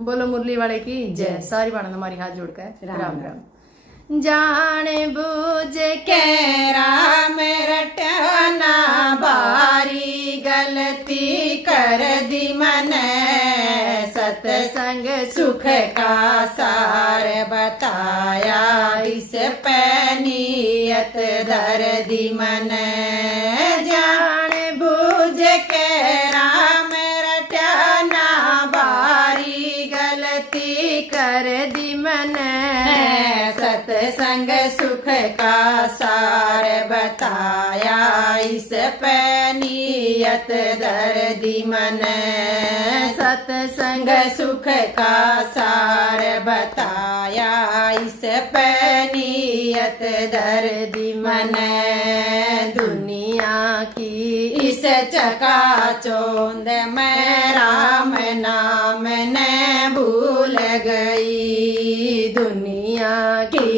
बोलो मुरली वाले की जय। सारी बाणा हमारी हाथ जोड़कर राम राम। जान बूझ के राम रटना बारी गलती कर दी मन, सत्संग सुख का सार बताया इस पे नियत धर दी मन। जान बूझ के राम रटना बारी गलती कर दी मन, सत्संग सुख का सार बताया इस पे नियत धर दी मन। सत्संग सुख का सार बताया इस पे नियत धर दी मन। दुनिया की इस चकाचौंध में राम नाम ने भूल गई, दुनिया की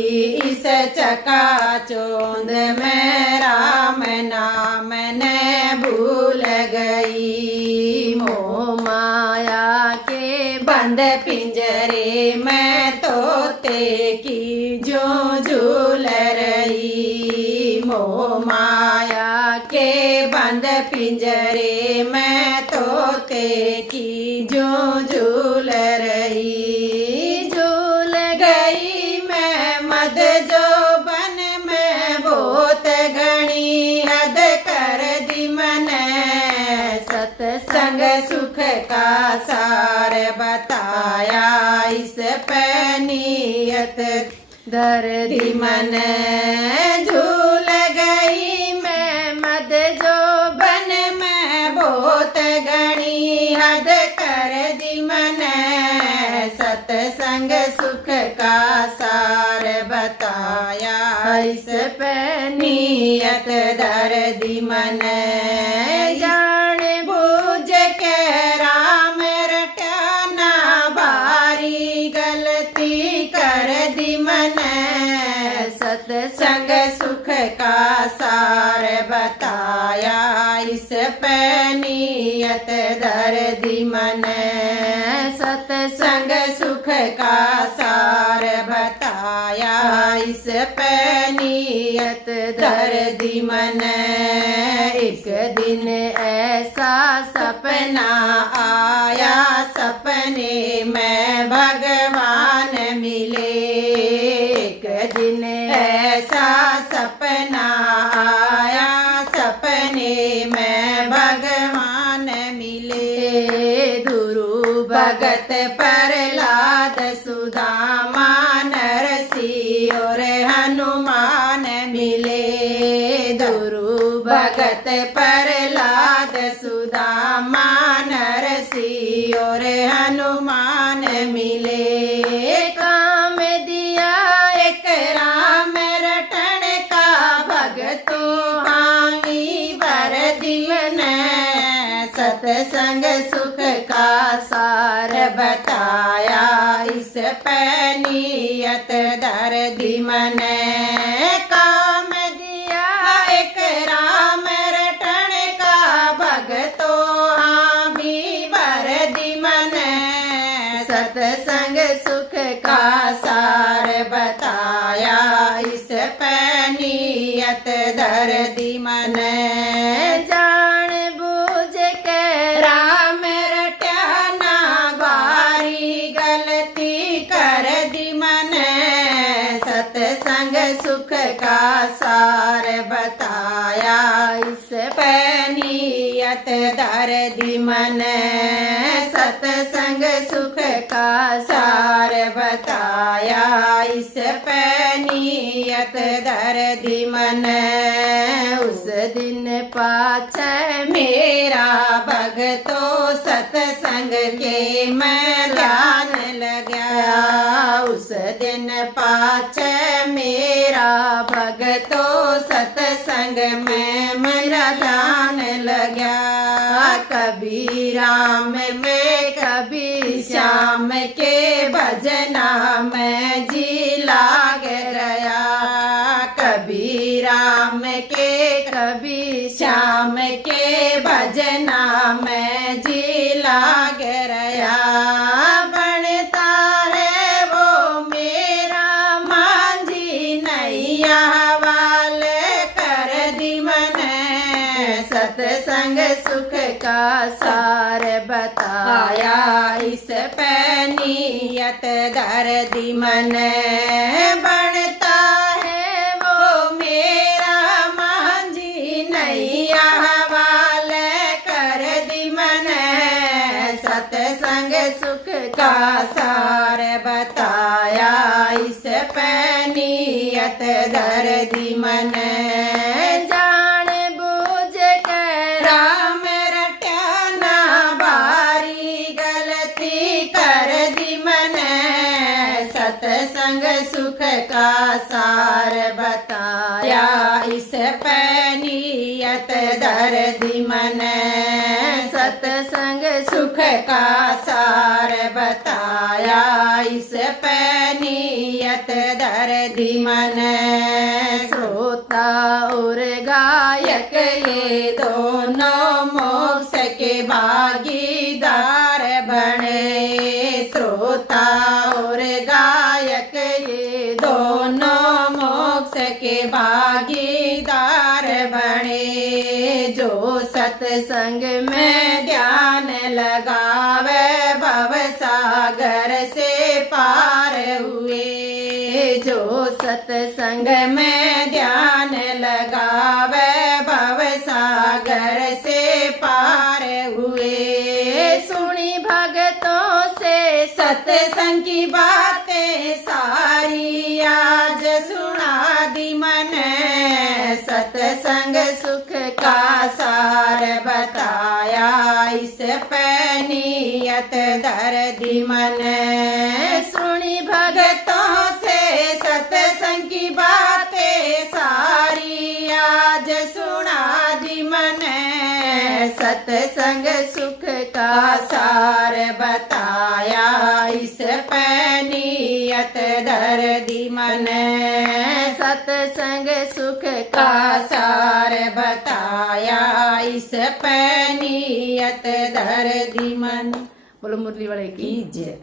इस चकाचौंध में राम नाम ने भूल गई। मोह माया के बंद पिंजरे में तोते की जो झूल रही, मोह माया के बंद पिंजरे में तोते की जो झूल रही। झूल गई मैं मद जो बन में बहुत घनी हद कर दी मन, सत्संग सुख का सार बताया इस पे नियत धर दी मन। झूल गई मैं मद जो बन में बहुत घनी हद कर दी मन, सत्संग सुख का सार बताया इस पे नियत धर दी मन। जान बूझ के राम रटना बारी गलती कर दी मन, सत्संग सुख का सार बताया इस पे नियत धर दी मन। सत्संग सुख का सार बताया इस पे नियत धर दी मन। एक दिन ऐसा सपना आया, सपने में भगवान मिले। एक दिन ऐसा सपना आया, सपने में भगवान मिले। गुरु भगत प्रहलाद सुदामा नरसी और हनुमान मिले। गुरु भगत प्रहलाद सुदामा नरसी और हनुमान मिले। काम दिया एक राम रटन का भगतों हामी भर दीवन, सत्संग सुख का सार बताया इस पे नियत धर दी मन। काम दिया एक राम रटन का भगतों हामी भर दी मन, सत्संग सुख का सार बताया इस पे नियत धर दी मन। जान बूझ के राम रटना बारी गलती कर दी मन, सत्संग सुख का सार बताया इस पे नियत धर दी मन। सत्संग सुख का सार बताया इस पे नियत धर दी मन। उस दिन पाछे मेरा भगतो सत्संग के मैदान लगा। उस दिन पाछे मेरा भगतो सत्संग में मैदान लगा। कभी राम में कभी श्याम के भजना में जी लाग गया। कभी राम के कभी श्याम के भजना में जी लाग रहा। बन इस पे नियत दर्दी मन बनता है वो मेरा मांझी नैया वाले कर दी मन सत्संग सुख का सार बताया इस पे नियत दर्दी मन जान बूझ कर राम रट्या ना बारी गलती कर दी मन सत्संग सुख का सार बताया इस पे नियत दर्दी मन सत्संग सुख का सार बताया इस पे नियत दर्दी मन श्रोता और गायक ये दोनों मोक्ष के भागीदार बने श्रोता और गायक ये दोनों मोक्ष के भागीदार बने जो सत्संग में ध्यान लगावे भव सागर से पार हुए जो सत्संग में ध्यान लगावे भव सागर से पार हुए सुनी भगतों से सत्संग की बातें सारी आज सुना दी मन सत्संग सुख का सार बताया इस पे नियत दर्दी मन सुनी भगतों से सत्संग की बातें सारी आज सुना दी मन सत्संग सुख का सार बताया इस पे नियत दर्दी मन सत्संग सुख का सार बताया इस पे नियत दर्दी मन। बोलो मुरली वाले की जय।